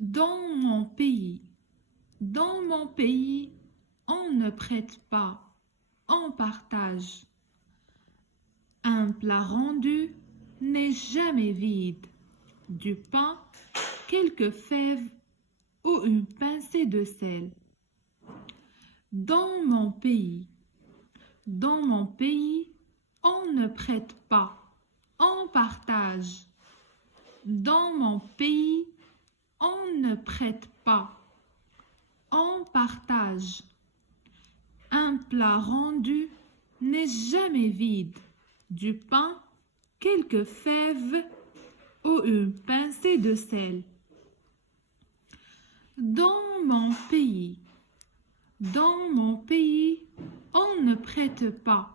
Dans mon pays, on ne prête pas, on partage. Un plat rendu n'est jamais vide. Du pain, quelques fèves ou une pincée de sel. Dans mon pays, on ne prête pas, on partage. Dans mon pays, on ne prête pas, on partage. Un plat rendu n'est jamais vide. Du pain, quelques fèves ou une pincée de sel. Dans mon pays, on ne prête pas,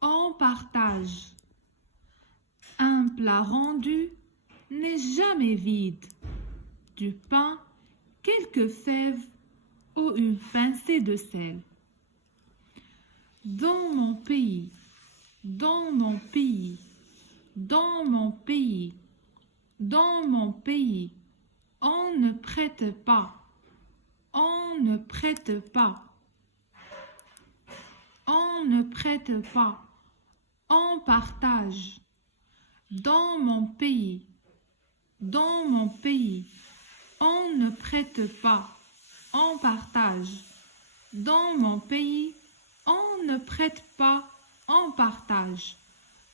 on partage. Un plat rendu n'est jamais vide. Du pain, quelques fèves ou une pincée de sel. Dans mon pays, on ne prête pas, on ne prête pas, on partage. Dans mon pays, on ne prête pas, on partage. Dans mon pays, on ne prête pas, on partage.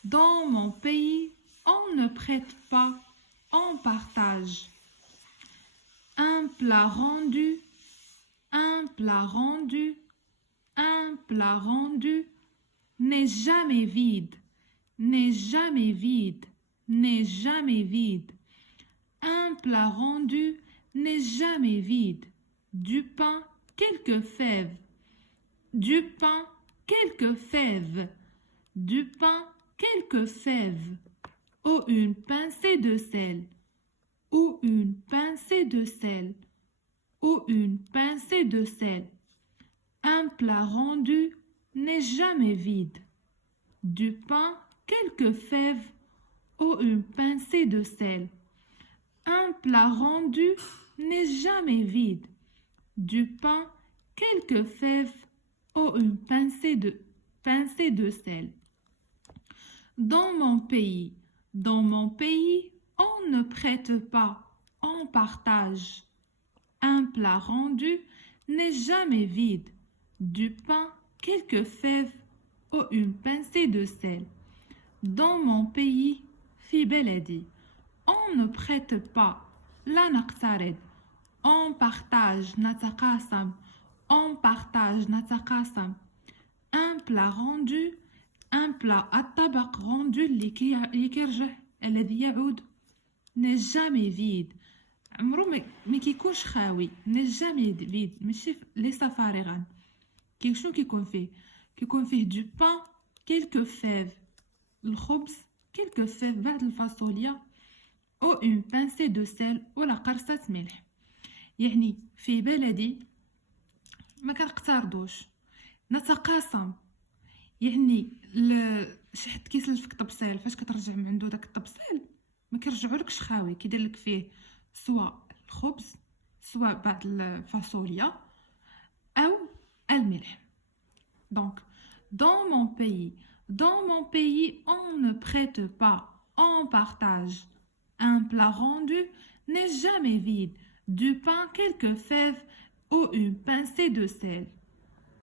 Dans mon pays, on ne prête pas, on partage. Un plat rendu n'est jamais vide. Un plat rendu n'est jamais vide. Du pain, quelques fèves. Du pain, quelques fèves. Ou une pincée de sel. Un plat rendu n'est jamais vide. Du pain, quelques fèves ou une pincée de sel. Un plat rendu n'est jamais vide. Du pain, quelques fèves ou une pincée de sel. Dans mon pays, on ne prête pas, on partage. Un plat rendu n'est jamais vide. Du pain, quelques fèves ou une pincée de sel. Dans mon pays, في بلدي, on ne prête pas, لا نقترض. On partage, نتقاسم. Un plat rendu, الطبق rendu اللي كيرجع الذي يعود n'est jamais vide. عمرو ما كيكونش خاوي, n'est jamais vide, ماشي ليس فارغا. شنو كيكون فيه du pain, quelques fèves, الخبز, quelques fèves, بعض الفاصوليا ou une pincée de sel ولا قرصة ملح. يعني في بلدي ما كنقترضوش, نتقاسم. يعني شي حد كيسلفك طبسيل, فاش كترجع من عنده داك الطبسيل ما كيرجعولكش خاوي, كيدير لك فيه سواء الخبز سواء بعض الفاصوليا او الملح. Donc, dans mon pays, on ne prête pas, on partage. Un plat rendu n'est jamais vide. Du pain, quelques fèves ou une pincée de sel.